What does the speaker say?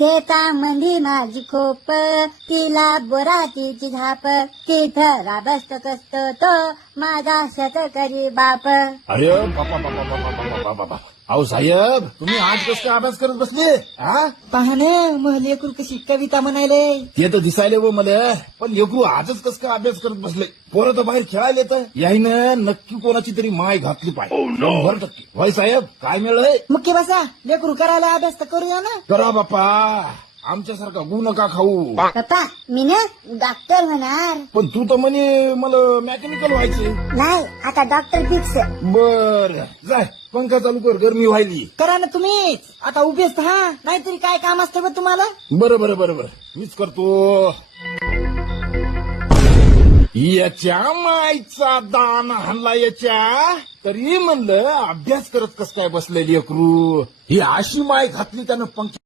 शेतामंदी माझी खोप, तिला बोराटीची झाप, तिथं राबसत कस्त तो माझा शेतकरी बाप. अरे बापा बापा बापा बापा बापा, अहो साहेब तुम्ही आज कसं काय अभ्यास करत बसले? हा पाहणे मग लेकरू कशी कविता म्हणायले. ते तर दिसायले व मला, पण लेकरू आजच कसं काय अभ्यास करत बसले? पोरं तर बाहेर खेळायला येतं. याईनं नक्की कोणाची तरी माय घातली पाहिजे. 100%. होय साहेब काय मिळलंय? मुख्य बसा लेकरू करायला अभ्यास तर करूया ना. करा बापा, आमच्यासारखा गु नका खाऊ. पप्पा मी ना डॉक्टर होणार. पण तू तर म्हणे मला मेकॅनिकल व्हायचे. नाही आता डॉक्टर फिक्स. बर जाय पंखा चालू कर, गरमी व्हायली. करा ना तुम्हीच. आता उभेच हा, नाहीतरी काय काम असतं बरं तुम्हाला. बरं बरं बरं बरं मीच करतो. याच्या मायचा दान हाणला याच्या, तरी म्हणलं अभ्यास करत कस काय बसलेली लेकरू. ही अशी माय घातली त्यानं पंख